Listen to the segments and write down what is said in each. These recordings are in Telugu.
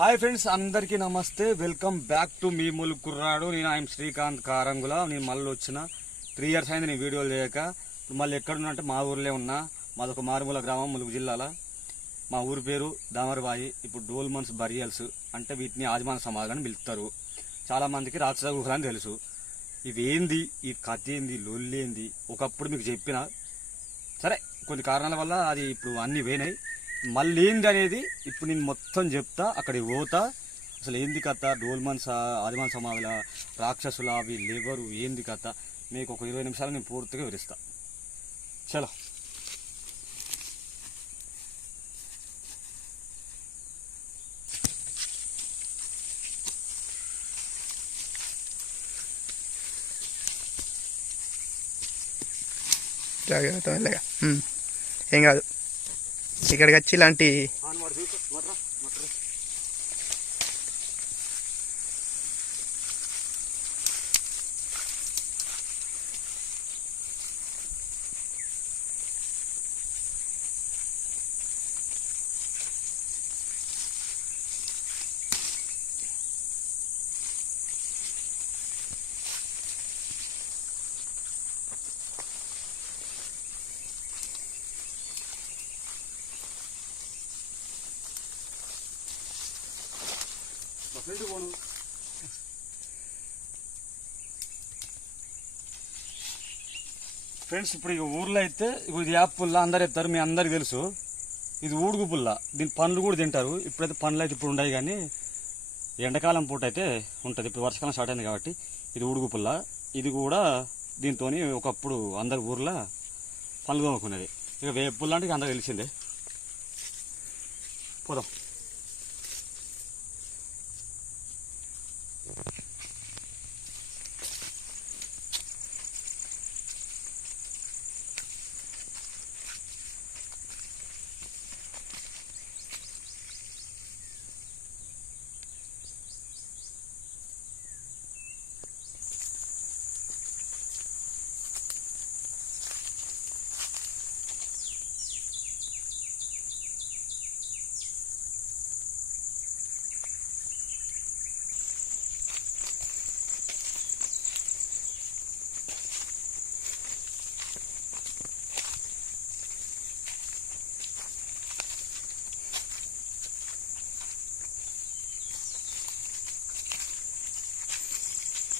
హాయ్ ఫ్రెండ్స్, అందరికీ నమస్తే. Welcome back to me Mulugu కుర్రాడు. నేను ఆయన శ్రీకాంత్ కారంగుల. నేను మళ్ళీ వచ్చిన 3 years అయింది నేను వీడియోలు చేయక. మళ్ళీ ఎక్కడున్నా అంటే మా ఊర్లో ఉన్నా. మాదొక మారుమూల గ్రామం, ములుగు జిల్లాల. మా ఊరి పేరు దామరబాయి. ఇప్పుడు డోల్మన్స్ బరియల్స్ అంటే వీటిని ఆదిమాన సమాధులు అని పిలుస్తారు. చాలామందికి రాక్షస గుహలు అని తెలుసు. ఇవేంది, ఈ కథ ఏంది, లొల్లేంది ఒకప్పుడు మీకు చెప్పిన. సరే, కొన్ని కారణాల వల్ల అది ఇప్పుడు అన్నీ పోయినాయి. మళ్ళీ ఏంది అనేది ఇప్పుడు నేను మొత్తం చెప్తా. అక్కడికి పోతా. అసలు ఏంది కథ, డోల్మన్స్ ఆదిమాన సమాధుల, రాక్షసుల, వీళ్ళు ఎవరు, ఏంది కథ మీకు ఒక 20 నిమిషాలు నేను పూర్తిగా వివరిస్తా. చలో. జాగ్రత్త మెల్లగా, ఏం కాదు. ఇక్కడికి వచ్చి ఇలాంటి ఫ్రెండ్స్, ఇప్పుడు ఇక ఊర్లో అయితే ఇది యాప్ పుల్ల అందరు ఎత్తారు, మీ అందరికి తెలుసు. ఇది ఊడుగు పుల్ల. దీని పండ్లు కూడా తింటారు. ఇప్పుడైతే పండ్లు అయితే ఇప్పుడు ఉన్నాయి, కానీ ఎండాకాలం పూట అయితే ఉంటుంది. ఇప్పుడు వర్షాకాలం స్టార్ట్ అయింది కాబట్టి ఇది ఊడుగు పుల్ల. ఇది కూడా దీంతో ఒకప్పుడు అందరు ఊర్లో పండ్లు తోముకునేది. ఇక వేపు పుల్ల అంటే అందరికి తెలిసిందే. పోదాం.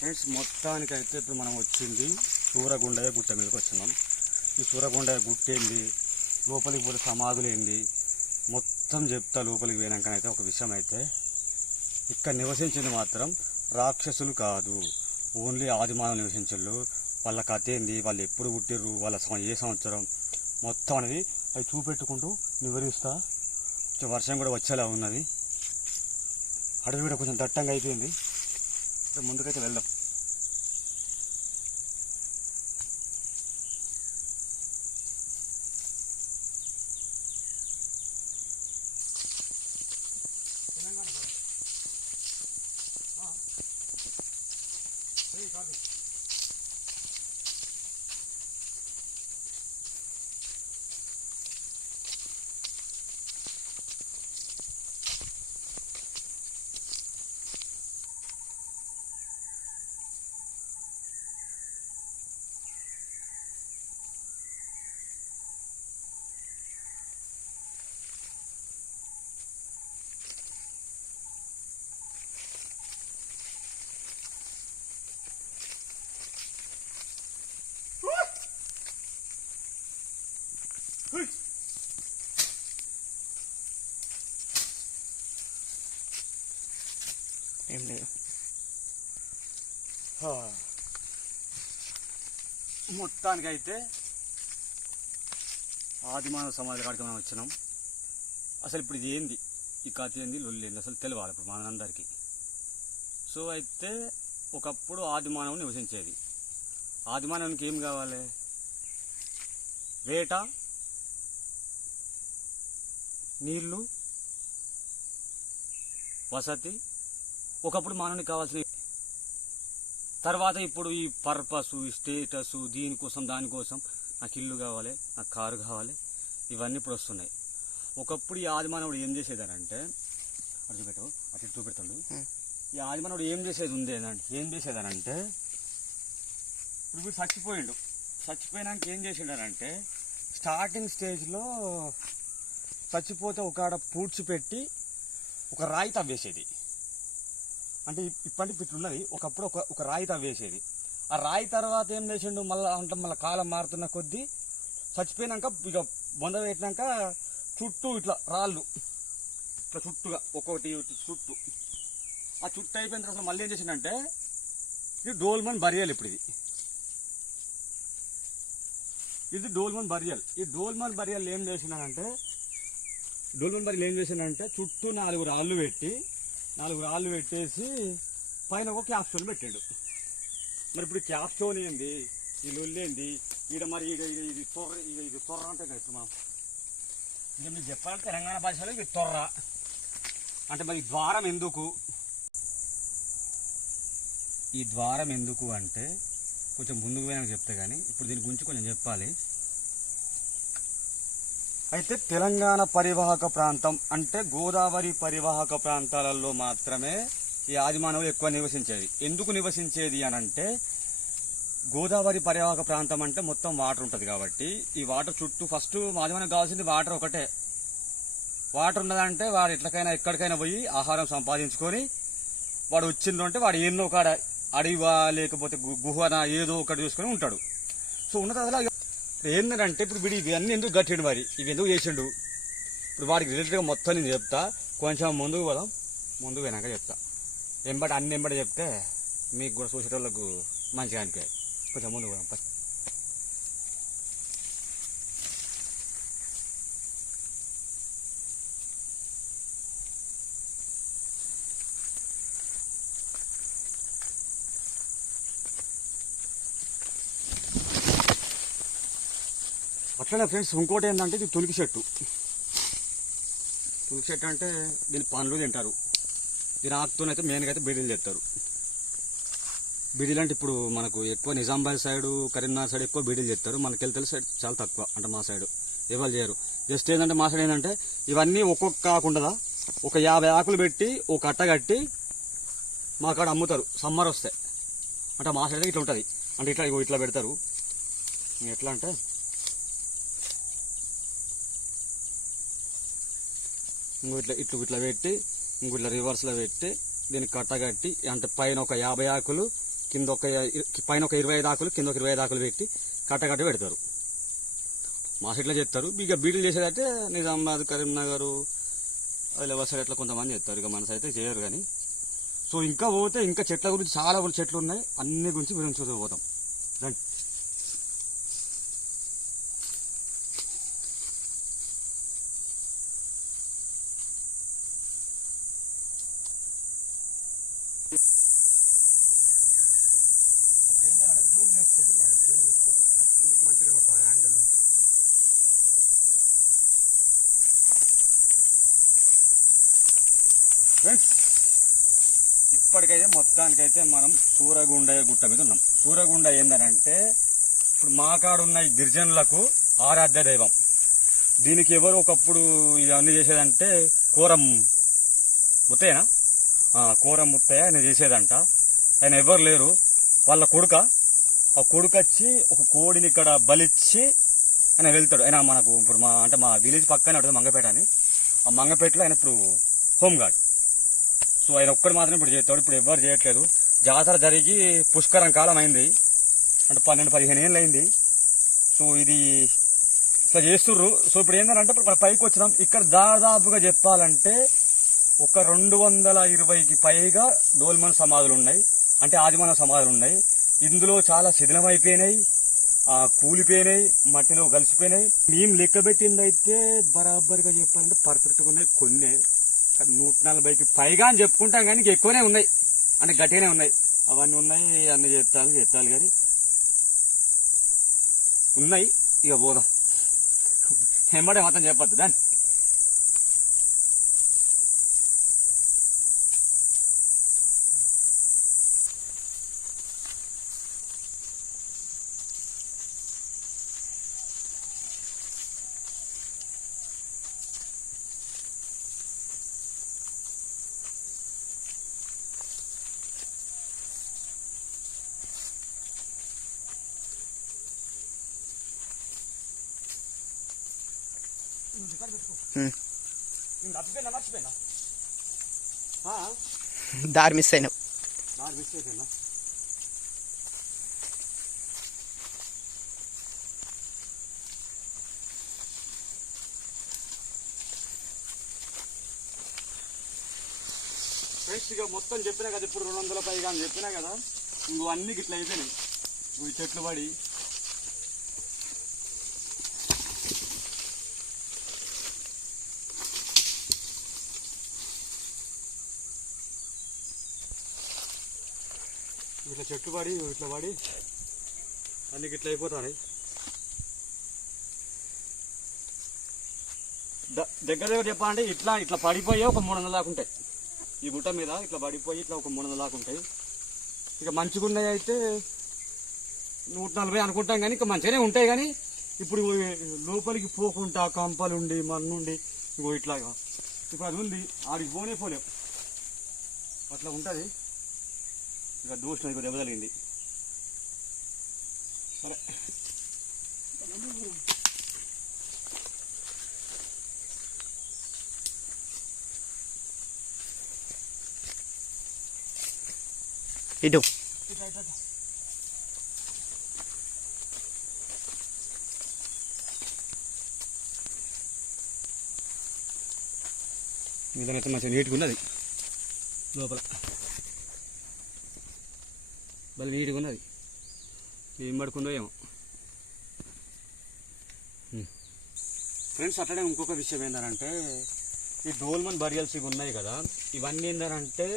ఫ్రెండ్స్, మొత్తానికైతే ఇప్పుడు మనం వచ్చింది సూరగుండయ్య గుట్ట మీదకి వచ్చినాం. ఈ సూరగుండయ్య గుట్ట ఏంది, లోపలికి పోతే సమాధులు ఏంది మొత్తం చెప్తా. లోపలికి పోయినాకనైతే ఒక విషయం అయితే, ఇక్కడ నివసించింది మాత్రం రాక్షసులు కాదు, ఓన్లీ ఆదిమానవులు నివసించళ్ళు. వాళ్ళ కథ ఏంది, వాళ్ళు ఎప్పుడు పుట్టిర్రు, వాళ్ళ ఏ సంవత్సరం మొత్తం అనేది అవి చూపెట్టుకుంటూ వివరిస్తా. వర్షం కూడా వచ్చేలా ఉన్నది. అడవి కూడా కొంచెం దట్టంగా అయిపోయింది. ముందుకైతే వెళ్దాం. ఏం లేదు. మొత్తానికైతే ఆదిమానవ సమాధి కాడికి మనం వచ్చినాం. అసలు ఇప్పుడు ఇది ఏంది, ఈ కథ ఏంది, లొల్లి ఏంది అసలు తెలియాలి ఇప్పుడు మనందరికీ. సో అయితే ఒకప్పుడు ఆదిమానవుడు నివసించేది. ఆదిమానవునికి ఏం కావాలి? వేట, నీళ్లు, వసతి. ఒకప్పుడు మానవునికి కావాల్సిన తర్వాత ఇప్పుడు ఈ పర్పస్, ఈ స్టేటస్, దీనికోసం దానికోసం నాకు ఇల్లు కావాలి, నాకు కారు కావాలి, ఇవన్నీ ఇప్పుడు వస్తున్నాయి. ఒకప్పుడు ఈ ఆదిమానవుడు ఏం చేసేదానంటే, అటు చూపెట్టు అటు ఇటు చూపెడుతుండు. ఈ ఆదిమనుడు ఏం చేసేదనంటే ఇప్పుడు వీడు చచ్చిపోయినాక ఏం చేసిండనంటే స్టార్టింగ్ స్టేజ్లో చచ్చిపోతే ఒక ఆడ పూడ్చిపెట్టి ఒక రాయి తవ్వేసేది. అంటే ఇప్పటికి ఇట్లున్నది, ఒకప్పుడు ఒక రాయి తవ్వేసేది. ఆ రాయి తర్వాత ఏం చేసిండు మళ్ళీ కాలం మారుతున్న కొద్దీ చచ్చిపోయినాక ఇక బొంద పెట్టినాక చుట్టూ ఇట్లా రాళ్ళు ఇట్లా చుట్టుగా ఒక్కొక్కటి చుట్టూ ఆ చుట్టూ అయిపోయిన తర్వాత మళ్ళీ ఏం చేసిండంటే ఇది డోల్మన్ బరియల్. ఇప్పుడు ఇది డోల్మన్ బరియల్. ఈ డోల్మన్ బరియల్ ఏం చేసిందంటే చుట్టూ 4 రాళ్ళు పెట్టేసి పైన ఒక క్యాప్స్టోన్ పెట్టాడు. మరి ఇప్పుడు క్యాప్స్టోన్ ఏంది, ఈ లొల్లేంది ఈడ, మరి ఇది తొర్ర అంటే కదా ఇక మీకు చెప్పాలంటే తెలంగాణ భాషలో ఇది తొర్ర అంటే మరి ద్వారం ఎందుకు అంటే కొంచెం ముందుకు పోయినా చెప్తే కానీ ఇప్పుడు దీని గురించి కొంచెం చెప్పాలి. అయితే తెలంగాణ పరివాహక ప్రాంతం అంటే గోదావరి పరివాహక ప్రాంతాలలో మాత్రమే ఈ ఆదిమానవులు ఎక్కువ నివసించేది. ఎందుకు నివసించేది అని అంటే గోదావరి పరివాహక ప్రాంతం అంటే మొత్తం వాటర్ ఉంటుంది కాబట్టి ఈ వాటర్ చుట్టూ ఫస్ట్ ఆదిమానవులకు కావాల్సింది వాటర్ ఒకటే. వాటర్ ఉన్నదంటే వాడు ఎక్కడికైనా పోయి ఆహారం సంపాదించుకొని వాడు వచ్చిందో అంటే వాడు ఎన్నో కాడ అడివా లేకపోతే గుహన ఏదో ఒకటి చూసుకొని ఉంటాడు. సో ఉన్న తర్వాత ఏంటంటే ఇప్పుడు వీడు ఇవన్నీ ఎందుకు కట్టిండు, మరి ఇవి ఎందుకు చేసిండు, ఇప్పుడు వాడికి రిలేటెడ్గా మొత్తం నేను చెప్తా. కొంచెం ముందుకు పోదాం, ముందుకు పోయినాక చెప్తా. అన్ని చెప్తే మీకు కూడా చూసేటోళ్ళకు మంచిగా అనిపించాయి. కొంచెం ముందుకు పోదాం ఫస్ట్. అట్లనే ఫ్రెండ్స్ ఇంకోటి ఏంటంటే ఇది తులికి చెట్టు అంటే దీని పండ్లు తింటారు. దీని ఆకుతోనైతే మెయిన్గా అయితే బీడీలు చేస్తారు. బీడీలు అంటే ఇప్పుడు మనకు ఎక్కువ నిజామాబాద్ సైడు కరీంనగర్ సైడ్ ఎక్కువ బీడీలు చేస్తారు. మనకి వెళ్తే సైడ్ చాలా తక్కువ, అంటే మా సైడు ఎవరు చేయరు. జస్ట్ ఏంటంటే మా సైడ్ ఏంటంటే ఇవన్నీ ఒక్కొక్క ఆకుండదా ఒక 50 ఆకులు పెట్టి ఒక కట్ట కట్టి మా కాడ అమ్ముతారు. సమ్మర్ వస్తే అంటే మా సైడ్ ఇట్లా ఉంటుంది. అంటే ఇట్లా పెడతారు. ఎట్లా అంటే ఇట్లా పెట్టి ఇట్లా రివర్స్లో పెట్టి దీనికి కట్టగట్టి అంటే పైన ఒక 50 ఆకులు పైన ఒక 25 ఆకులు కింద ఒక 25 ఆకులు పెట్టి కట్టగట్టి పెడతారు. మా సైడ్లో చేస్తారు. ఇక బీడీలు చేసేదంటే నిజామాబాద్ కరీంనగర్ ఎవరి సైడ్ అట్లా కొంతమంది చేస్తారు. ఇక మన సైడ్ అయితే చేయరు కానీ. సో ఇంకా పోతే ఇంకా చెట్ల గురించి చాలా చెట్లు ఉన్నాయి. అన్ని గురించి పోతాం రండి. ఫ్రెండ్స్ ఇప్పటికైతే మొత్తానికైతే మనం సూరగుండయ్య గుట్ట మీద ఉన్నాం. సూరగుండ ఏందనంటే ఇప్పుడు మా కాడున్న ఈ గిరిజనులకు ఆరాధ్య దైవం. దీనికి ఎవరు ఒకప్పుడు ఇవన్నీ చేసేదంటే కోరం ముత్తయ్యనా కోరం ముత్తయ్య ఆయన చేసేదంట. ఆయన ఎవరు లేరు, వాళ్ళ ఆ కొడుకు వచ్చి ఒక కోడిని ఇక్కడ బలిచ్చి ఆయన వెళ్తాడు. ఆయన మనకు ఇప్పుడు మా విలేజ్ పక్కనే ఉంటుంది మంగపేట అని. ఆ మంగపేటలో ఆయన ఇప్పుడు హోంగార్డ్. సో ఆయన ఒక్కడు మాత్రం ఇప్పుడు చేస్తాడు. ఇప్పుడు ఎవరు చేయట్లేదు. జాతర జరిగి పుష్కరం కాలం అయింది, అంటే 12-15 ఏళ్ళు అయింది. సో ఇది ఇట్లా చేస్తుర్రు. సో ఇప్పుడు ఏంటంటే ఇప్పుడు పైకి వచ్చినాం. ఇక్కడ దాదాపుగా చెప్పాలంటే ఒక 220కి పైగా డోల్మన్ సమాధులు ఉన్నాయి, అంటే ఆదిమానవ సమాధులు ఉన్నాయి. ఇందులో చాలా శిథిలమైపోయినాయి, కూలిపోయినాయి, మట్టిలో కలిసిపోయినాయి. మేము లెక్క పెట్టింది అయితే బరాబర్గా చెప్పాలంటే పర్ఫెక్ట్గా ఉన్నాయి. కొన్ని 140కి పైగా అని చెప్పుకుంటాం కానీ ఎక్కువనే ఉన్నాయి, అంటే గట్టిగానే ఉన్నాయి. అవన్నీ ఉన్నాయి, అన్ని చెప్తాలు కానీ ఉన్నాయి. ఇక పోదాం, ఎమ్మడే మొత్తం చెప్పద్దు దాన్ని. మర్చిపోయినా దారి మిస్ అయినావు. మిస్ అయిపోయినా. ఫ్రెష్గా మొత్తం చెప్పినా కదా, ఇప్పుడు 200 పైగా అని చెప్పినా కదా. ఇంకో అన్ని గిట్ల అయిపోయినాయి. ఈ చెట్లు పడి ఇట్లా చెట్లు పడి ఇట్లా పడి అన్ని గిట్ల అయిపోతాయి. దగ్గర దగ్గర చెప్పాలంటే ఇట్లా ఇట్లా పడిపోయి ఒక 300 దాకా ఉంటాయి. ఈ గుట్ట మీద ఇట్లా పడిపోయి ఇట్లా ఒక 300 దాకా ఉంటాయి. ఇక మంచిగా ఉన్నాయి అయితే 140 అనుకుంటాం కానీ ఇక మంచిగానే ఉంటాయి. కానీ ఇప్పుడు లోపలికి పోకుండా కంపలుండి మన్నుండి ఇగో ఇట్లా ఇప్పుడు అది ఉంది, ఆడికి పోలేవు అట్లా ఉంటుంది. ఇక దూషణ ఇక దెబ్బతలింది. సరే ఇటు ఇదైతే మంచిగా నీట్గా ఉన్నది. లోపల భలే నీట్గా ఉన్నది. ఏం పడుకుందో ఏమో. ఫ్రెండ్స్ అట్లనే ఇంకొక విషయం ఏంటంటే ఈ డోల్మన్ బరియల్స్ ఇవి ఉన్నాయి కదా, ఇవన్నీ ఏంటంటే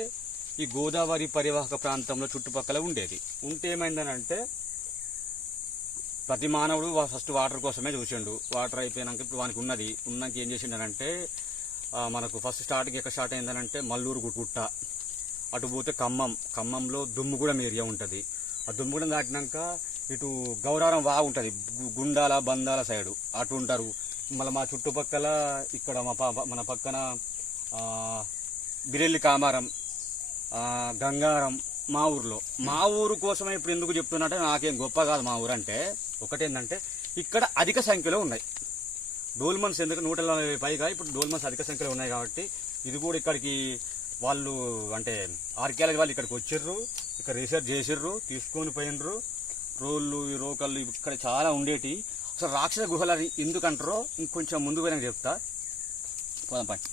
ఈ గోదావరి పరివాహక ప్రాంతంలో చుట్టుపక్కల ఉండేది. ఉంటే ఏమైందనంటే ప్రతి మానవుడు ఫస్ట్ వాటర్ కోసమే చూసిండు. వాటర్ అయిపోయినాక ఇప్పుడు వానికి ఉన్నాక ఏం చేసిండనంటే మనకు ఫస్ట్ స్టార్టింగ్ ఎక్కడ స్టార్ట్ అయిందనంటే మల్లూరు గుట్ట, అటు పోతే ఖమ్మంలో దుమ్ముగూడెం ఏరియా ఉంటుంది. ఆ దుమ్ముగూడెం దాటినాక ఇటు గౌరారం వాగు ఉంటుంది, గుండాల బందాల సైడు అటు ఉంటారు. మళ్ళీ మా చుట్టుపక్కల ఇక్కడ మన పక్కన బిరెల్లి కామారం, గంగారం మా ఊరు కోసమే ఇప్పుడు ఎందుకు చెప్తున్నట్టే నాకేం గొప్ప కాదు. మా ఊరు అంటే ఒకటేంటంటే ఇక్కడ అధిక సంఖ్యలో ఉన్నాయి డోల్మన్స్. ఎందుకు 140 పైగా ఇప్పుడు డోల్మన్స్ అధిక సంఖ్యలో ఉన్నాయి కాబట్టి ఇది కూడా ఇక్కడికి వాళ్ళు అంటే ఆర్కియాలజీ వాళ్ళు ఇక్కడికి వచ్చిర్రు, ఇక్కడ రీసెర్చ్ చేసిర్రు, తీసుకొని పోయినరు. రోళ్ళు ఈ రోకళ్ళు ఇక్కడ చాలా ఉండేటి. అసలు రాక్షస గుహలు ఎందుకంటారో ఇంకొంచెం ముందుకు పోయినాక చెప్తా. పోదాం పని.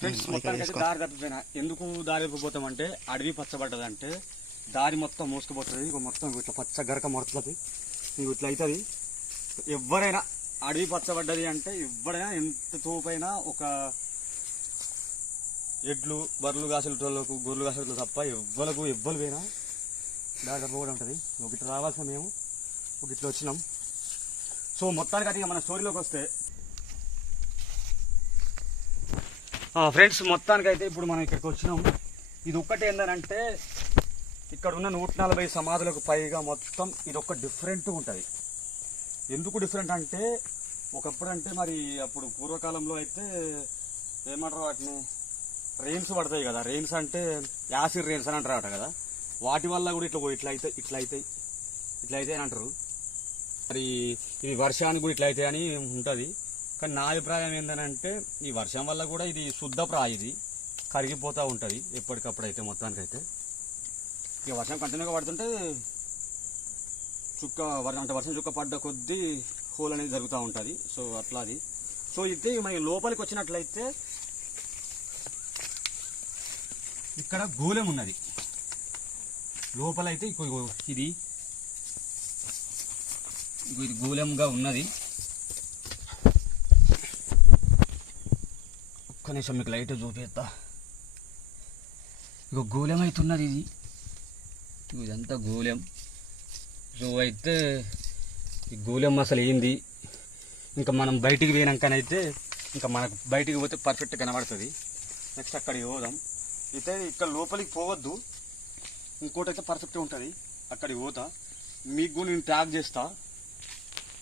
ఫ్రెండ్స్ మొత్తానికి దారి తప్పిపోయినా. ఎందుకు దారి తప్పిపోతామంటే అడవి పచ్చబడ్డదంటే దారి మొత్తం మోసుకుపోతుంది. ఇక మొత్తం ఇట్లా పచ్చ గరక మొడుతుంది, ఇట్లా అవుతుంది. ఎవరైనా అడవి పచ్చబడ్డది అంటే ఎవరైనా ఎంత తోపైనా ఒక ఎడ్లు బర్రెలు కాసేటోళ్ళకు గొర్రెలు కాసేటోళ్ళు తప్ప ఎవ్వరు పోయినా దారి తప్పకుండా ఉంటుంది. ఒక ఇట్లా రావాల్సిన మేము ఒక ఇట్లా వచ్చినాం. సో మొత్తానికి అది మన స్టోరీలోకి వస్తే ఫ్రెండ్స్ మొత్తానికైతే ఇప్పుడు మనం ఇక్కడికి వచ్చినాం. ఇది ఒక్కటి ఏంటంటే ఇక్కడ ఉన్న 140 సమాధులకు పైగా మొత్తం ఇది ఒక్క డిఫరెంట్ ఉంటుంది. ఎందుకు డిఫరెంట్ అంటే ఒకప్పుడు అంటే మరి అప్పుడు పూర్వకాలంలో అయితే ఏమంటారు వాటిని రెయిన్స్ పడతాయి కదా, రెయిన్స్ అంటే యాసిడ్ రెయిన్స్ అని అంటారట కదా, వాటి వల్ల కూడా ఇట్లా అవుతాయి అని అంటారు. మరి ఇది వర్షానికి కూడా ఇట్లా అవుతాయి అని ఉంటుంది. కానీ నా అభిప్రాయం ఏంటంటే ఈ వర్షం వల్ల కూడా ఇది శుద్ధ ఇది కరిగిపోతూ ఉంటుంది ఎప్పటికప్పుడు. అయితే మొత్తానికైతే ఇక వర్షం కంటిన్యూగా పడుతుంటే వర్షం చుక్క పడ్డ కొద్దీ హోల్ అనేది జరుగుతూ ఉంటుంది. సో అట్లా అది. సో అయితే మన లోపలికి వచ్చినట్లయితే ఇక్కడ గోళం ఉన్నది లోపలైతే. ఇది గోళంగా ఉన్నది. ఒక్క నిమిషం మీకు లైట్ చూపిస్తా. ఇక గోళం అవుతున్నది ఇది. ఇదంతా గోళం. సో అయితే ఈ గోళం అసలు ఏంది, ఇంకా మనం బయటికి పోయినాకనైతే ఇంకా మనకు బయటికి పోతే పర్ఫెక్ట్ కనబడుతుంది. నెక్స్ట్ అక్కడికి పోదాం. అయితే ఇక్కడ లోపలికి పోవద్దు, ఇంకోటైతే పర్ఫెక్ట్ ఉంటుంది. అక్కడికి పోతా. మీకు నేను ట్యాగ్ చేస్తా,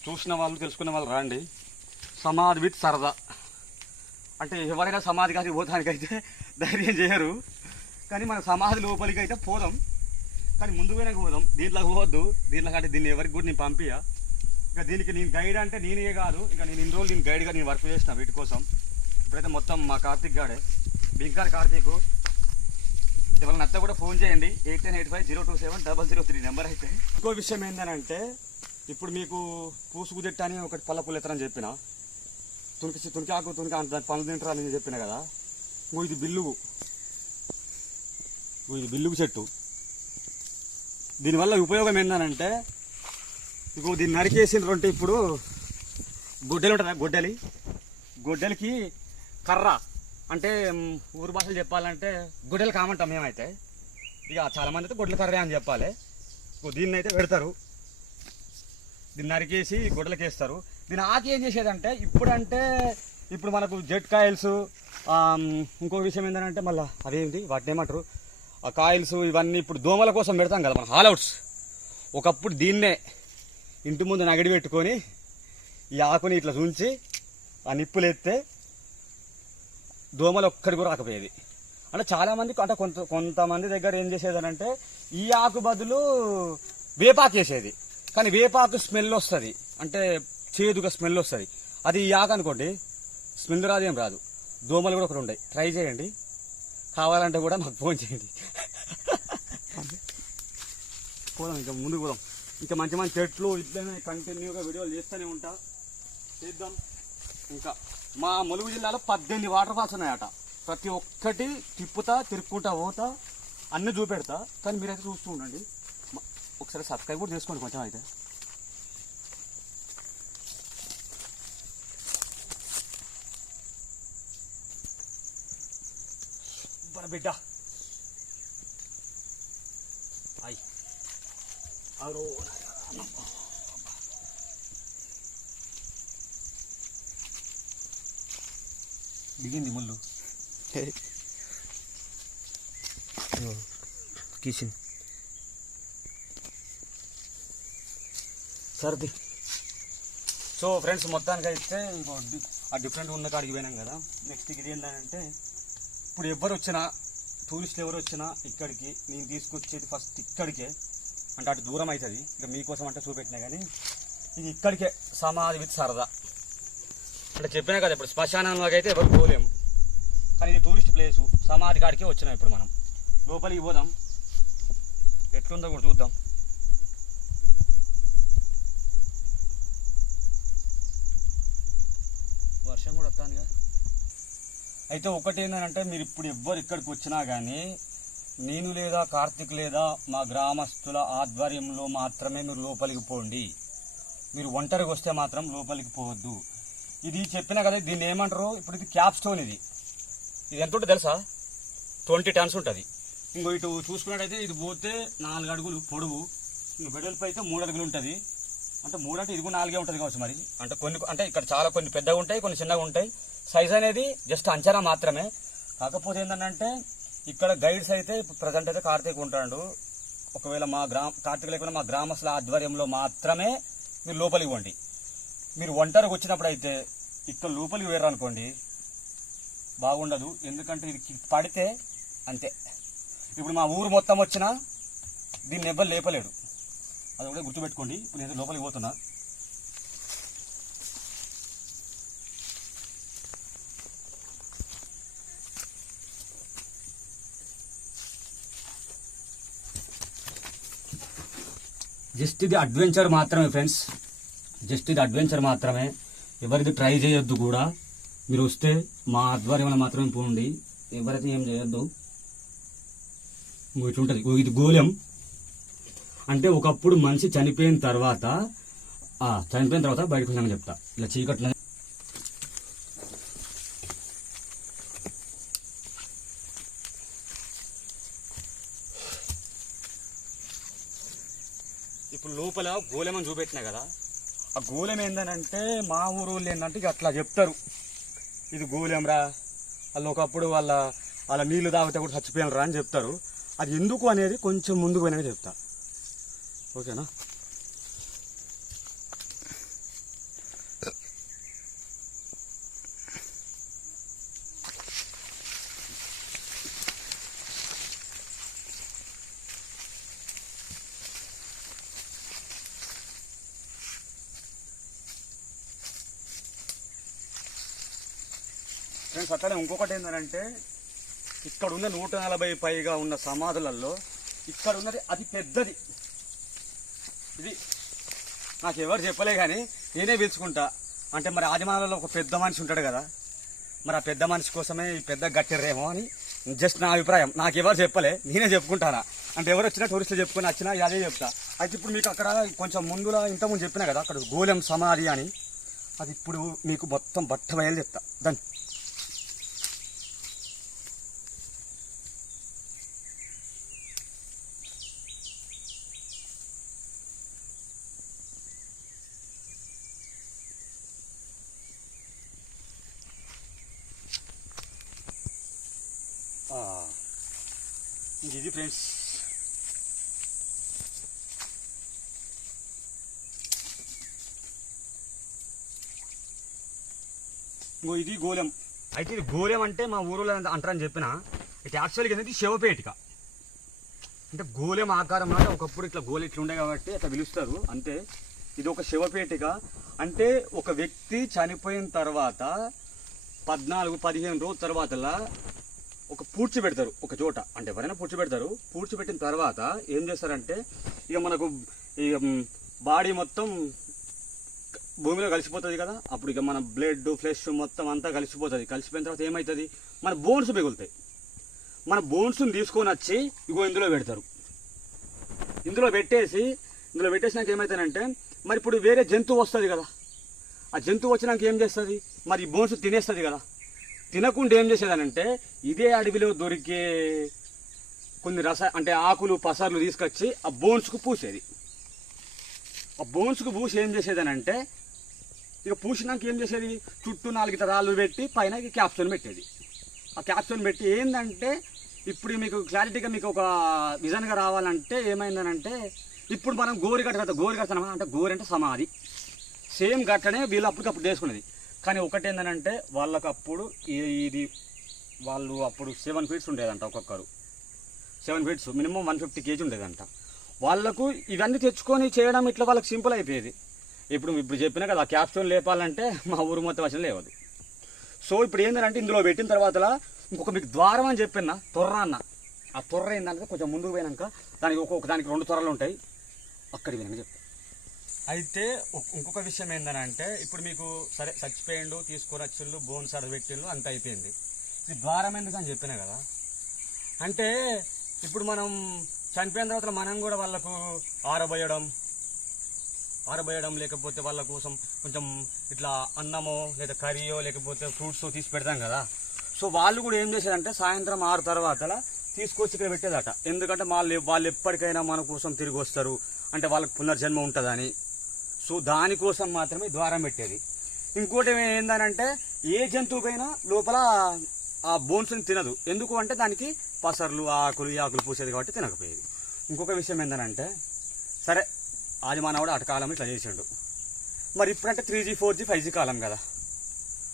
చూసిన వాళ్ళు తెలుసుకున్న వాళ్ళు రండి. సమాధి విత్ సరదా అంటే ఎవరైనా సమాధి కాసి పోతానికైతే ధైర్యం చేయరు, కానీ మన సమాధి లోపలికి అయితే పోదాం. కానీ ముందు పోయినాక పోదాం, దీంట్లోకి పోవద్దు. దీంట్లో అంటే దీన్ని ఎవరికి కూడా నేను పంపియా. ఇక దీనికి నేను గైడ్ అంటే నేనే కాదు, ఇక నేను ఇన్ని రోజులు నేను గైడ్గా నేను వర్క్ చేసిన వీటి కోసం. ఇప్పుడైతే మొత్తం మా కార్తీక్ గాడే, బింకార్ కార్తీక్. ఎవరైనా నచ్చ కూడా ఫోన్ చేయండి, 8985027003 నెంబర్ అయితే. ఇంకో విషయం ఏంటంటే, ఇప్పుడు మీకు పూసుకు చెట్టు అని ఒకటి పళ్ళ పుల్లెత్తరని చెప్పిన, తునికాకు దాని పనులు తింటారని నేను చెప్పిన కదా. ఇది బిల్లుగు, ఇది బిల్లుగు చెట్టు. దీనివల్ల ఉపయోగం ఏంటంటే, ఇగో దీన్ని నరికేసినటువంటి ఇప్పుడు గొడ్డలి ఉంటుందా, గొడ్డలికి కర్ర అంటే ఊరు భాషలు చెప్పాలంటే గొడ్డలు కామంటాం మేమైతే. ఇక చాలామంది అయితే గొడ్డల కర్రే అని చెప్పాలి. దీన్ని అయితే పెడతారు, దీన్ని నరికేసి గొడ్డలకి వేస్తారు. దీని ఆకి ఏం చేసేదంటే, ఇప్పుడు మనకు జెట్ కాయిల్స్, ఇంకో విషయం ఏంటంటే మళ్ళీ అదేంటి వాటిని ఏమంటారు, ఆ కాయిల్స్ ఇవన్నీ ఇప్పుడు దోమల కోసం పెడతాం కదా మనం, హాల్అవుట్స్. ఒకప్పుడు దీన్నే ఇంటి ముందు నగడి పెట్టుకొని ఈ ఆకుని ఇట్లా ఉంచి ఆ నిప్పులు ఎత్తే దోమలు ఒక్కడి కూడా రాకపోయేది. అంటే చాలామంది అంటే కొంతమంది దగ్గర ఏం చేసేదనంటే ఈ ఆకు బదులు వేపాకు వేసేది. కానీ వేపాకు స్మెల్ వస్తుంది, అంటే చేదుగా స్మెల్ వస్తుంది. అది ఈ ఆకు అనుకోండి, స్మెల్ రాదు, ఏం రాదు. దోమలు కూడా ఒకటి ఉన్నాయి, ట్రై చేయండి. కావాలంటే కూడా మాకు ఫోన్ చేయండి. పోదాం, ఇంకా ముందుకు పోదాం. ఇంకా మంచి మంచి చెట్లు ఇట్లనే కంటిన్యూగా వీడియోలు చేస్తూనే ఉంటా, చేద్దాం. ఇంకా మా ములుగు జిల్లాలో 18 వాటర్ ఫాల్స్ ఉన్నాయట. ప్రతి ఒక్కటి తిరుక్కుంటా పోతా, అన్నీ చూపెడతా. కానీ మీరైతే చూస్తూ ఉండండి. ఒకసారి సబ్స్క్రైబ్ కూడా చేసుకోండి కొంచెం అయితే. బిడ్డ అయ్యి దిగింది ముళ్ళు కిషన్ సర్ది. సో ఫ్రెండ్స్, మొత్తానికి అయితే ఆ డిఫరెంట్ ఉన్న కాడికి పోయినాం కదా. నెక్స్ట్ ఇది ఏంటంటే, ఇప్పుడు ఎవరు వచ్చినా, టూరిస్టులు ఎవరు వచ్చినా ఇక్కడికి నేను తీసుకొచ్చేది ఫస్ట్ ఇక్కడికే. అంటే అటు దూరం అవుతుంది, ఇక మీకోసం అంటే చూపెట్టినా. కానీ ఇది ఇక్కడికే సమాధి విత్ సరదా అంటే చెప్పినా కదా. ఇప్పుడు శ్మశానంలోకి అయితే ఎవరు పోలేము, కానీ ఇది టూరిస్ట్ ప్లేసు. సమాధి కాడికే వచ్చినాం. ఇప్పుడు మనం లోపలికి పోదాం, ఎట్లుందో కూడా చూద్దాం. వర్షం కూడా వస్తుందిగా. అయితే ఒకటి ఏంటంటే, మీరు ఇప్పుడు ఎవ్వరు ఇక్కడికి వచ్చినా కానీ నేను లేదా కార్తీక్ లేదా మా గ్రామస్తుల ఆధ్వర్యంలో మాత్రమే మీరు లోపలికి పోండి. మీరు ఒంటరిగా వస్తే మాత్రం లోపలికి పోవద్దు. ఇది చెప్పినా కదా, దీన్ని ఏమంటారు, ఇప్పుడు ఇది క్యాప్ స్టోన్. ఇది ఎంత ఉంటుంది తెలుసా? 20 టన్స్ ఉంటుంది. ఇంకో ఇటు చూసుకున్నట్టయితే ఇది పోతే 4 అడుగులు పొడవు, ఇంక వెడల్పు అయితే 3 అడుగులు ఉంటుంది. అంటే 3 అంటే ఇది కూడా 4 ఉంటుంది కావచ్చు మరి. అంటే అంటే ఇక్కడ చాలా కొన్ని పెద్దగా ఉంటాయి, కొన్ని చిన్నగా ఉంటాయి. సైజ్ అనేది జస్ట్ అంచనా మాత్రమే. కాకపోతే ఏంటంటే, ఇక్కడ గైడ్స్ అయితే ఇప్పుడు ప్రజెంట్ అయితే కార్తీక్ ఉంటాడు. ఒకవేళ కార్తీక్ లేకుండా మా గ్రామస్తుల ఆధ్వర్యంలో మాత్రమే మీరు లోపలికి పోండి. మీరు ఒంటరికి వచ్చినప్పుడు అయితే ఇక్కడ లోపలికి వేరు అనుకోండి, బాగుండదు. ఎందుకంటే ఇది పడితే అంతే. ఇప్పుడు మా ఊరు మొత్తం వచ్చినా దీన్ని ఎవ్వరు లేపలేడు, అది కూడా గుర్తుపెట్టుకోండి. ఇప్పుడు నేను లోపలికి పోతున్నా. జస్ట్ ఇది అడ్వెంచర్ మాత్రమే ఫ్రెండ్స్, జస్ట్ ఇది అడ్వెంచర్ మాత్రమే. ఎవరిది ట్రై చేయొద్దు కూడా. మీరు వస్తే మా ఆధ్వర్యంలో మాత్రమే పోండి, ఎవరైతే ఏం చేయొద్దు. ఇట్లుంటుంది. ఇది గోళం అంటే ఒకప్పుడు మనిషి చనిపోయిన తర్వాత బయటకు వచ్చానని చెప్తా. ఇలా చీకట్లో ఇప్పుడు లోపల గోళం అని చూపెట్టినా కదా. ఆ గోళం ఏంటంటే, మా ఊరు ఏంటంటే ఇక అట్లా చెప్తారు, ఇది గోళం రా, వాళ్ళు ఒకప్పుడు వాళ్ళ నీళ్లు తాగితే కూడా చచ్చిపోయాను రా అని చెప్తారు. అది ఎందుకు అనేది కొంచెం ముందుకు పోయినాక చెప్తా, ఓకేనా? ఫ్రెండ్స్ అట్లనే ఇంకొకటి ఏంటంటే ఇక్కడ ఉన్న 140 పైగా ఉన్న సమాధులలో ఇక్కడ ఉన్నది అతి పెద్దది. ఇది నాకు ఎవరు చెప్పలే కానీ నేనే పిలుచుకుంటా. అంటే మరి ఆదిమానవులలో ఒక పెద్ద మనిషి ఉంటాడు కదా, మరి ఆ పెద్ద మనిషి కోసమే ఈ పెద్ద గట్టిర్రేమో అని జస్ట్ నా అభిప్రాయం. నాకు ఎవరు చెప్పలే, నేనే చెప్పుకుంటానా. అంటే ఎవరు వచ్చినా టూరిస్టులు చెప్పుకొని వచ్చినా అదే చెప్తా. అయితే ఇప్పుడు మీకు అక్కడ కొంచెం ముందులా ఇంతకుముందు చెప్పినా కదా అక్కడ గోలెం సమాధి అని, అది ఇప్పుడు మీకు మొత్తం బట్ట బయలు చెప్తా. దాన్ని ఇది ఫ్రెండ్స్. ఇది గోలెం. అయితే ఇది గోలెం అంటే మా ఊరిలో అంటారని చెప్పిన, ఇది యాక్చువల్గా ఏంటంటే శివపేటిక. అంటే గోలెం ఆకారం అంటే ఒకప్పుడు ఇట్లా గోలె ఇట్లా ఉండే కాబట్టి అట్లా పిలుస్తారు అంతే. ఇది ఒక శివపేటిక. అంటే ఒక వ్యక్తి చనిపోయిన తర్వాత 14-15 రోజుల తర్వాతలా ఒక పూడ్చి పెడతారు ఒక చోట. అంటే ఎవరైనా పూడ్చి పెడతారు. పూడ్చి పెట్టిన తర్వాత ఏం చేస్తారంటే ఇక మనకు ఇక బాడీ మొత్తం భూమిలో కలిసిపోతుంది కదా, అప్పుడు ఇక మన బ్లడ్ ఫ్లెష్ మొత్తం అంతా కలిసిపోతుంది. కలిసిపోయిన తర్వాత ఏమవుతుంది, మన బోన్స్ మిగులుతాయి. మన బోన్స్ని తీసుకొని వచ్చి ఇగో ఇందులో పెడతారు. ఇందులో పెట్టేసినాక ఏమవుతానంటే మరి ఇప్పుడు వేరే జంతువు వస్తుంది కదా, ఆ జంతువు వచ్చినాక ఏం చేస్తుంది, మరి ఈ బోన్స్ తినేస్తుంది కదా. తినకుండా ఏం చేసేదానంటే ఇదే అడవిలో దొరికే కొన్ని అంటే ఆకులు పసర్లు తీసుకొచ్చి ఆ బోన్స్కు పూసేది. ఆ బోన్స్కు పూసి ఏం చేసేదనంటే ఇక పూసినాక ఏం చేసేది, చుట్టూ 4 రాళ్ళు పెట్టి పైన క్యాప్సూల్ పెట్టేది. ఆ క్యాప్సూల్ పెట్టి ఏంటంటే ఇప్పుడు మీకు క్లారిటీగా మీకు ఒక విజన్గా రావాలంటే ఏమైందనంటే ఇప్పుడు మనం గోరి కడతామా అంటే గోరి అంటే సమాధి సేమ్ గట్టనే వీళ్ళు అప్పటికప్పుడు చేసుకునేది. కానీ ఒకటేందనంటే వాళ్ళకప్పుడు ఇది వాళ్ళు అప్పుడు 7 ఫీట్స్ ఉండేదంట, ఒక్కొక్కరు 7 ఫీట్స్ మినిమం 150 kg ఉండేదంట. వాళ్ళకు ఇవన్నీ తెచ్చుకొని చేయడం ఇట్లా వాళ్ళకి సింపుల్ అయిపోయేది. ఇప్పుడు చెప్పినా కదా ఆ క్యాప్సూల్ లేపాలంటే మా ఊరు మొత్తం అసలు లేవదు. సో ఇప్పుడు ఏంటంటే ఇందులో పెట్టిన తర్వాత ఇంకొక మీకు ద్వారం అని చెప్పిన తొర్ర అన్న, ఆ తొర్ర ఏంటంటే కొంచెం ముందుకు పోయినాక దానికి దానికి 2 త్వరలు ఉంటాయి, అక్కడికి వినంగా చెప్తాను. అయితే ఇంకొక విషయం ఏంటంటే ఇప్పుడు మీకు సరే చచ్చిపోయిండు, తీసుకొని వచ్చిండు, బోన్స్ అడబెట్టిండు, అంత అయిపోయింది. ఇది ద్వారం ఎందుకని చెప్పినా కదా, అంటే ఇప్పుడు మనం చనిపోయిన తర్వాత మనం కూడా వాళ్ళకు ఆరబోయడం లేకపోతే వాళ్ళ కోసం కొంచెం ఇట్లా అన్నమో లేదా కర్రీయో లేకపోతే ఫ్రూట్స్ తీసి పెడతాం కదా. సో వాళ్ళు కూడా ఏం చేసేదంటే సాయంత్రం 6 తర్వాత తీసుకొచ్చి ఇక్కడ పెట్టేదట. ఎందుకంటే వాళ్ళు ఎప్పటికైనా మన కోసం తిరిగి వస్తారు, అంటే వాళ్ళకి పునర్జన్మ ఉంటుందని. సో దానికోసం మాత్రమే ద్వారం పెట్టేది. ఇంకోటి ఏందనంటే ఏ జంతువుకైనా లోపల ఆ బోన్స్ని తినదు. ఎందుకు అంటే దానికి పసర్లు ఆకులు పూసేది కాబట్టి తినకపోయేది. ఇంకొక విషయం ఏంటంటే సరే ఆది మానవుడు అటు కాలం ఇట్లా చేసిండు. మరి ఇప్పుడంటే 3G 4G 5G కాలం కదా,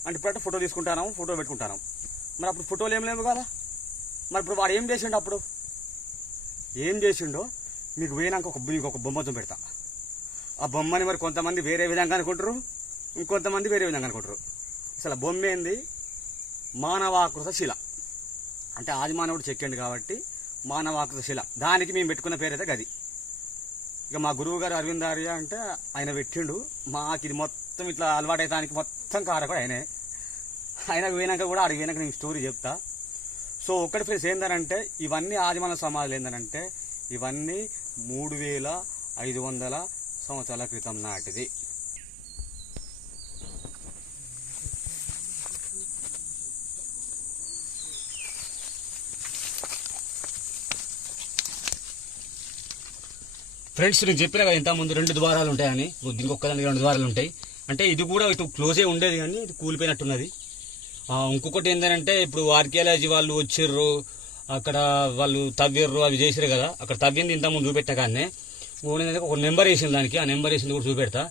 అంటే ఇప్పుడంటే ఫోటో తీసుకుంటాను, ఫోటో పెట్టుకుంటాను. మరి అప్పుడు ఫోటోలు ఏం లేవు కదా. మరి ఇప్పుడు వాడు ఏం చేసిండు, అప్పుడు ఏం చేసిండో మీకు పోయినాక మీకు ఒక బొమ్మ పెడతా. ఆ బొమ్మని మరి కొంతమంది వేరే విధంగా అనుకుంటారు, ఇంకొంతమంది వేరే విధంగా అనుకుంటారు. అసలు బొమ్మ ఏంది, మానవాకృత శిల. అంటే ఆది మానవుడు చెక్కండి కాబట్టి మానవాకృత శిల, దానికి మేము పెట్టుకున్న పేరైతే గది. ఇక మా గురువు గారు అరవింద్ ఆర్య అంటే ఆయన పెట్టిండు. మాకు ఇది మొత్తం ఇట్లా అలవాటైతానికి మొత్తం కారకుడు ఆయనే. ఆయనకు పోయినాక కూడా అడిగి పోయినాక నేను స్టోరీ చెప్తా. సో ఒక్కటి ఫ్రెండ్స్ ఏంటంటే ఇవన్నీ ఆదిమానవ సమాధులు ఏంటంటే ఇవన్నీ 3500 సంవత్సరాల క్రితం నాటిది. ఫ్రెండ్స్ నేను చెప్పినా కదా ఇంతకుముందు 2 ద్వారాలు ఉంటాయని, ఇంకొకదానికి 2 ద్వారాలు ఉంటాయి. అంటే ఇది కూడా ఇటు క్లోజే ఉండేది కానీ ఇది కూలిపోయినట్టున్నది. ఇంకొకటి ఏంటంటే ఇప్పుడు ఆర్కియాలజీ వాళ్ళు వచ్చిర్రు, అక్కడ వాళ్ళు తవ్విర్రు, అవి చేసిరు కదా. అక్కడ తవ్వింది ఇంతకుముందు చూపెట్టా కానీ ఒక నెంబర్ వేసింది దానికి, ఆ నెంబర్ వేసింది కూడా చూపెడతా.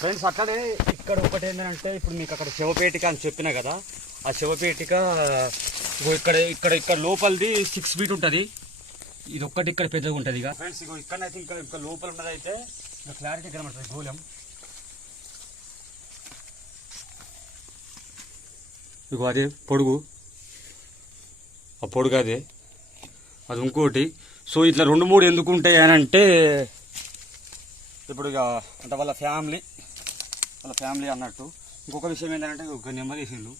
ఫ్రెండ్స్ అక్కడే ఇక్కడ ఒకటి ఏంటంటే ఇప్పుడు మీకు అక్కడ శివపేటిక అని చెప్పినా కదా, ఆ శివపేటిక ఇగో ఇక్కడ ఇక్కడ ఇక్కడ లోపలిది 6 ఫీట్ ఉంటుంది. ఇది ఒక్కటి ఇక్కడ పెద్దగా ఉంటుంది. ఇక ఫ్రెండ్స్ ఇగో ఇక్కడైతే ఇంకా ఇంకా లోపల ఉన్నది అయితే ఇంకా క్లారిటీ కనబడుతుంది. గోళం ఇగో అదే పొడుగు, ఆ పొడుగు అదే, అది ఇంకోటి. సో ఇట్లా 2-3 ఎందుకు ఉంటాయి అని అంటే ఇప్పుడు ఇక అంటే వాళ్ళ ఫ్యామిలీ అన్నట్టు. ఇంకొక విషయం ఏంటంటే ఒక నెమ్మది వేసిండు,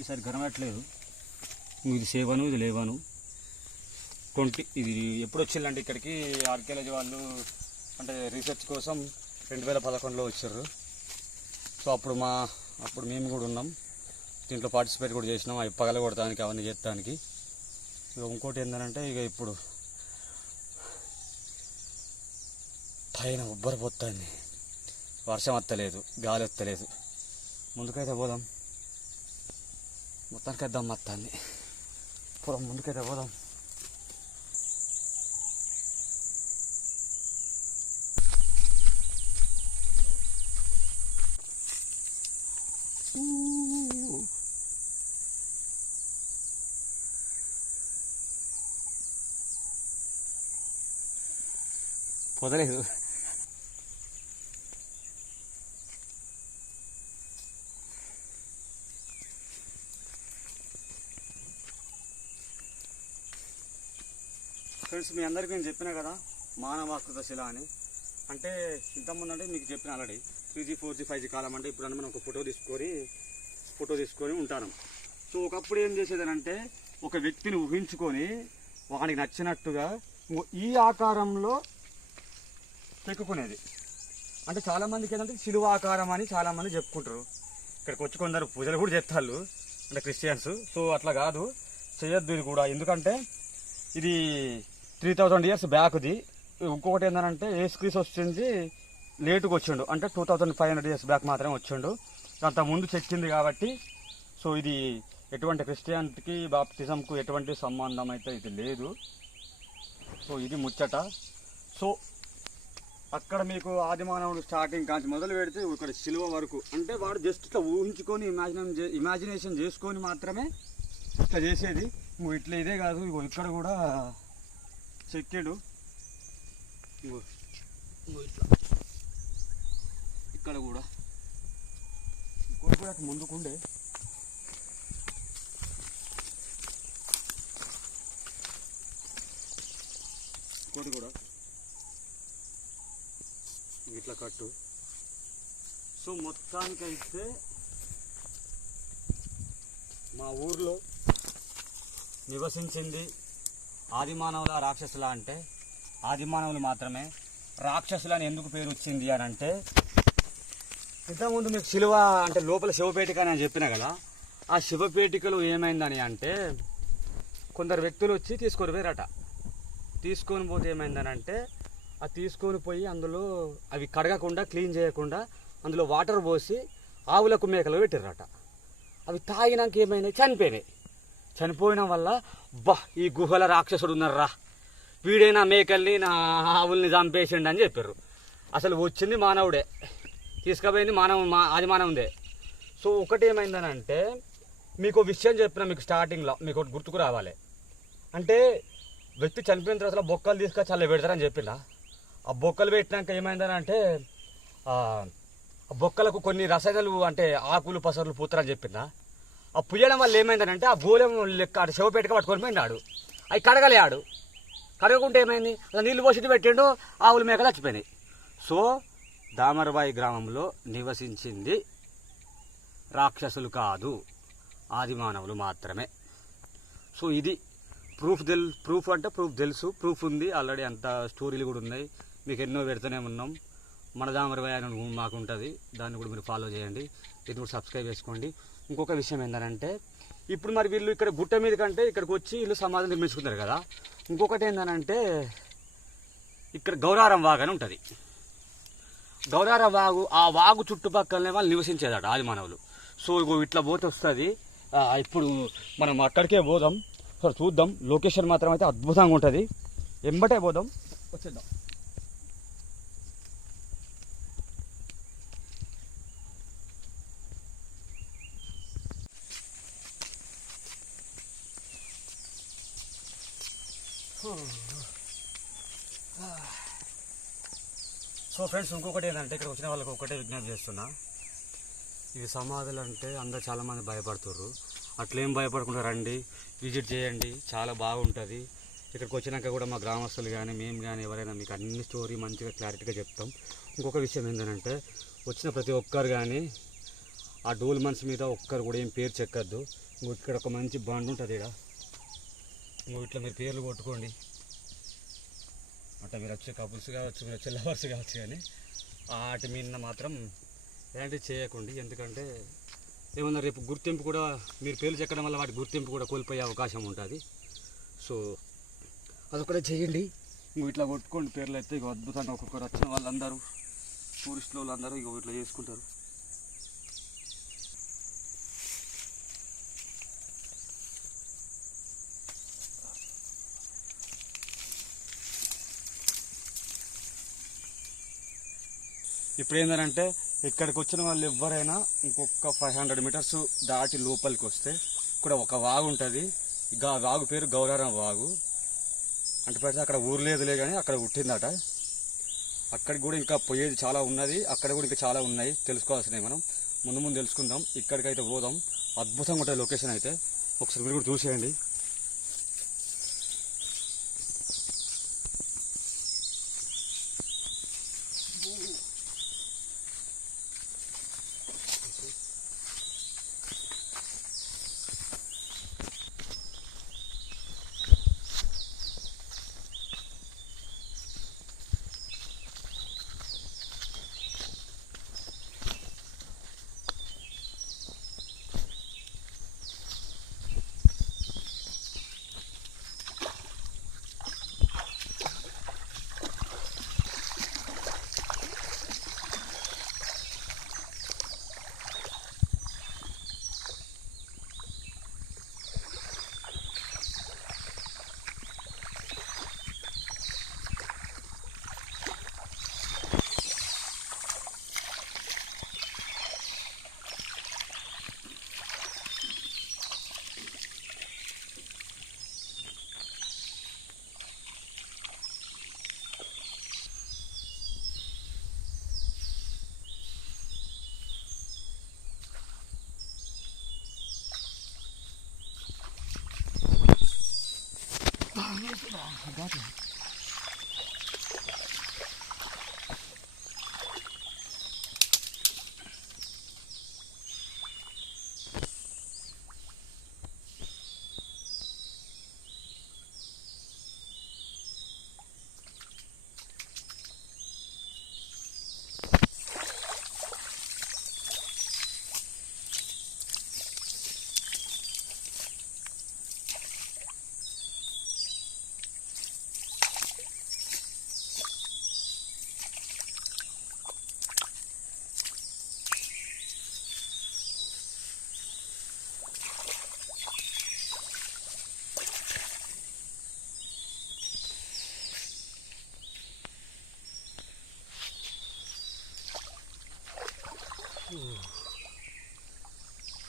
ఈసారి గరమట్లేదు. ఇది 7 ఇది 11 20. ఇది ఎప్పుడు వచ్చిందంటే ఇక్కడికి ఆర్కియాలజీ వాళ్ళు అంటే రీసెర్చ్ కోసం 2011లో వచ్చారు. సో అప్పుడు మేము కూడా ఉన్నాం దీంట్లో, పార్టిసిపేట్ కూడా చేసినాం. అవి పగలగొడటానికి అవన్నీ చేస్తానికి. ఇక ఇంకోటి ఏంటంటే ఇక ఇప్పుడు పైన ఉబ్బరిపోతుంది, వర్షం వస్తలేదు, గాలి వస్తలేదు. ముందుకైతే పోదాం, మొత్తానికి వద్దాం మొత్తాన్ని పొలం ముందుకైతే పోదాం. పొదలేదు. ఫ్రెండ్స్ మీ అందరికీ నేను చెప్పినా కదా మానవాకృత శిల అని. అంటే ఇంతకుముందు అంటే మీకు చెప్పిన ఆల్రెడీ 3G 4G 5G కాలం అంటే ఇప్పుడు మనం ఒక ఫోటో తీసుకొని ఉంటాను. సో ఒకప్పుడు ఏం చేసేదనంటే ఒక వ్యక్తిని ఊహించుకొని వానికి నచ్చినట్టుగా ఈ ఆకారంలో చెక్కుకునేది. అంటే చాలామందికి ఏంటంటే శిలువ ఆకారం అని చాలామంది చెప్పుకుంటారు. ఇక్కడికి వచ్చి కొందరు పూజలు కూడా చేస్తారు అంటే క్రిస్టియన్స్. సో అట్లా కాదు, చేయొద్దు ఇది కూడా. ఎందుకంటే ఇది 3000 years బ్యాక్ది. ఇంకొకటి ఏంటంటే యేసుక్రీస్తు వచ్చింది లేటుగా వచ్చిండు, అంటే 2500 years బ్యాక్ మాత్రమే వచ్చిండు. అంత ముందు చెక్కింది కాబట్టి సో ఇది ఎటువంటి క్రిస్టియానిటీకి బాప్టిజంకు ఎటువంటి సంబంధం అయితే ఇది లేదు. సో ఇది ముచ్చట. సో అక్కడ మీకు ఆదిమానవుడు స్టార్టింగ్ కాంచి మొదలు పెడితే ఇక్కడ సిలువ వరకు అంటే వాడు జస్ట్ ఇట్లా ఊహించుకొని ఇమాజినేషన్ చేసుకొని మాత్రమే ఇట్లా చేసేది. ఇట్లా ఇదే కాదు, ఇగో ఇక్కడ కూడా చెక్కాడు. ఇగో ఇట్లా ఇక్కడ కూడా ఇంకోటి కూడా ముందుకుండే. ఇంకోటి కూడా ఇట్లా కట్టు. సో మొత్తానికైతే మా ఊర్లో నివసించింది ఆదిమానవుల రాక్షసుల అంటే ఆదిమానవులు మాత్రమే. రాక్షసులని ఎందుకు పేరు వచ్చింది అని అంటే ఇంతకుముందు మీకు శిలువ అంటే లోపల శివపేటిక అని చెప్పిన కదా, ఆ శివపేటికలో ఏమైందని అంటే కొందరు వ్యక్తులు వచ్చి తీసుకొని పోయారట. తీసుకొని పోతే ఏమైందని అంటే ఆ తీసుకొని పోయి అందులో అవి కడగకుండా క్లీన్ చేయకుండా అందులో వాటర్ పోసి ఆవులకు మేకలు పెట్టారట. అవి తాగినాక ఏమైనాయి, చనిపోయినాయి. చనిపోయిన వల్ల ఈ గుహల రాక్షసుడు ఉన్నారా, వీడైనా మేకల్ని నా ఆవుల్ని చంపేసిండు అని చెప్పారు. అసలు వచ్చింది మానవుడే, తీసుకుపోయింది అది మానవుందే. సో ఒకటి ఏమైందని అంటే మీకు విషయం చెప్పిన, మీకు స్టార్టింగ్లో మీకు ఒకటి గుర్తుకు రావాలి. అంటే వ్యక్తి చనిపోయిన తర్వాత బొక్కలు తీసుకొచ్చి అలా పెడతారని చెప్పిందా. ఆ బొక్కలు పెట్టినాక ఏమైందని అంటే ఆ బొక్కలకు కొన్ని రసాయనాలు అంటే ఆకులు పసరులు పూతారని చెప్పిందా. ఆ పుయ్యడం వల్ల ఏమైందని అంటే ఆ గోళం లెక్క శివపేటగా పట్టుకొని పోయినాడు. అవి కడగలేడు. కడగకుంటే ఏమైంది, అలా నీళ్ళు పోసి పెట్టిండు, ఆవుల మేకలు చచ్చిపోయినాయి. సో దామరబాయి గ్రామంలో నివసించింది రాక్షసులు కాదు, ఆదిమానవులు మాత్రమే. సో ఇది ప్రూఫ్ అంటే ప్రూఫ్ తెలుసు, ప్రూఫ్ ఉంది ఆల్రెడీ. అంత స్టోరీలు కూడా ఉన్నాయి, మీకు ఎన్నో పెడుతూనే ఉన్నాం. మన దామరబాయి అని మాకు ఉంటుంది, దాన్ని కూడా మీరు ఫాలో చేయండి, ఇది కూడా సబ్స్క్రైబ్ చేసుకోండి. ఇంకొక విషయం ఏంటంటే ఇప్పుడు మరి వీళ్ళు ఇక్కడ గుట్ట మీద కంటే ఇక్కడికి వచ్చి వీళ్ళు సమాధి నిర్మించుకుంటారు కదా. ఇంకొకటి ఏంటంటే ఇక్కడ గౌరారం వాగు అని ఉంటుంది. గౌరారం వాగు, ఆ వాగు చుట్టుపక్కలనే వాళ్ళు నివసించేదట ఆదిమానవులు. సో ఇట్లా పోతే వస్తుంది. ఇప్పుడు మనం అక్కడికే పోదాం, సరే చూద్దాం. లొకేషన్ మాత్రం అయితే అద్భుతంగా ఉంటుంది. ఎంబటే పోదాం, వచ్చేద్దాం. సో ఫ్రెండ్స్, ఇంకొకటి ఏంటంటే ఇక్కడ వచ్చిన వాళ్ళకి ఒకటే విజ్ఞప్తి చేస్తున్నా. ఇవి సమాధులు అంటే అందరు చాలామంది భయపడుతుర్రు. అట్లేం భయపడకుండా రండి, విజిట్ చేయండి, చాలా బాగుంటుంది. ఇక్కడికి వచ్చినాక కూడా మా గ్రామస్తులు కానీ మేము కానీ ఎవరైనా మీకు అన్ని స్టోరీ మంచిగా క్లారిటీగా చెప్తాం. ఇంకొక విషయం ఏంటంటే వచ్చిన ప్రతి ఒక్కరు కానీ ఆ డోల్ మనిషి మీద ఒక్కరు కూడా ఏం పేరు చెక్కద్దు. ఇక్కడ ఒక మంచి బండ్ ఉంటుంది. ఇక్కడ ఇట్లా మీరు పేర్లు కొట్టుకోండి. అట్లా మీరు వచ్చే కపుల్స్ కావచ్చు, మీరు వచ్చే లవర్స్ కావచ్చు, కానీ వాటి మీద మాత్రం ఎలాంటివి చేయకండి. ఎందుకంటే ఏమన్నా రేపు గుర్తింపు కూడా మీరు పేర్లు చెక్కడం వల్ల వాటి గుర్తింపు కూడా కోల్పోయే అవకాశం ఉంటుంది. సో అదొకటే చేయండి. ఇట్లా కొట్టుకోండి పేర్లు అయితే. ఇక అద్భుతంగా ఒక్కొక్కరు వచ్చిన వాళ్ళందరూ టూరిస్టులు వాళ్ళందరూ ఇక ఇట్లా చేసుకుంటారు. ఇప్పుడు ఏంటంటే ఇక్కడికి వచ్చిన వాళ్ళు ఎవరైనా ఇంకొక 500 మీటర్స్ దాటి లోపలికి వస్తే ఇక్కడ ఒక వాగు ఉంటుంది. ఇక ఆ వాగు పేరు గౌరారం వాగు. అంటే పెడితే అక్కడ ఊరు లేదులే కానీ అక్కడ పుట్టిందట. అక్కడికి కూడా ఇంకా పోయేది చాలా ఉన్నది. అక్కడ కూడా ఇంకా చాలా ఉన్నాయి తెలుసుకోవాల్సినవి. మనం ముందు ముందు తెలుసుకుందాం. ఇక్కడికైతే పోదాం. అద్భుతంగా ఉంటుంది లొకేషన్ అయితే. ఒకసారి మీరు కూడా చూసేయండి.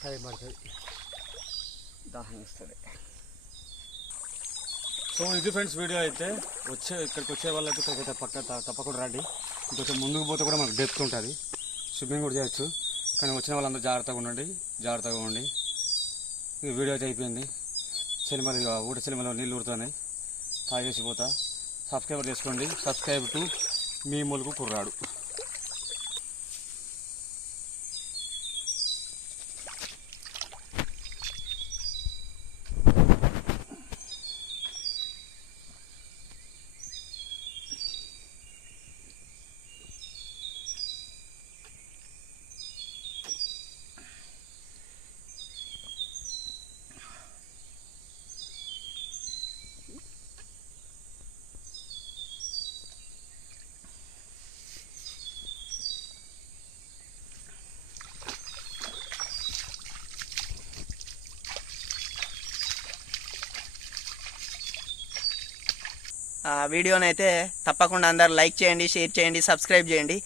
టైం పడుతుంది, దాహం ఇస్తుంది. సో ఇది ఫ్రెండ్స్ వీడియో అయితే. ఇక్కడికి వచ్చే వాళ్ళైతే ఇక్కడికైతే తప్పకుండా రండి. ఇంకొంచెం ముందుకు పోతే కూడా మనకు డెప్త్ ఉంటుంది, స్విమ్మింగ్ కూడా చేయొచ్చు. కానీ వచ్చిన వాళ్ళందరూ జాగ్రత్తగా ఉండండి. ఈ వీడియో అయితే అయిపోయింది. సినిమాలు ఊట సినిమాలో నీళ్ళు ఊరుతున్నాయి, తాగేసి పోతా. సబ్స్క్రైబ్ చేసుకోండి. సబ్స్క్రైబ్ టు మీ ములుగు కుర్రాడు. వీడియోనైతే తప్పకుండా అందరు లైక్ చేయండి, షేర్ చేయండి, సబ్స్క్రైబ్ చేయండి.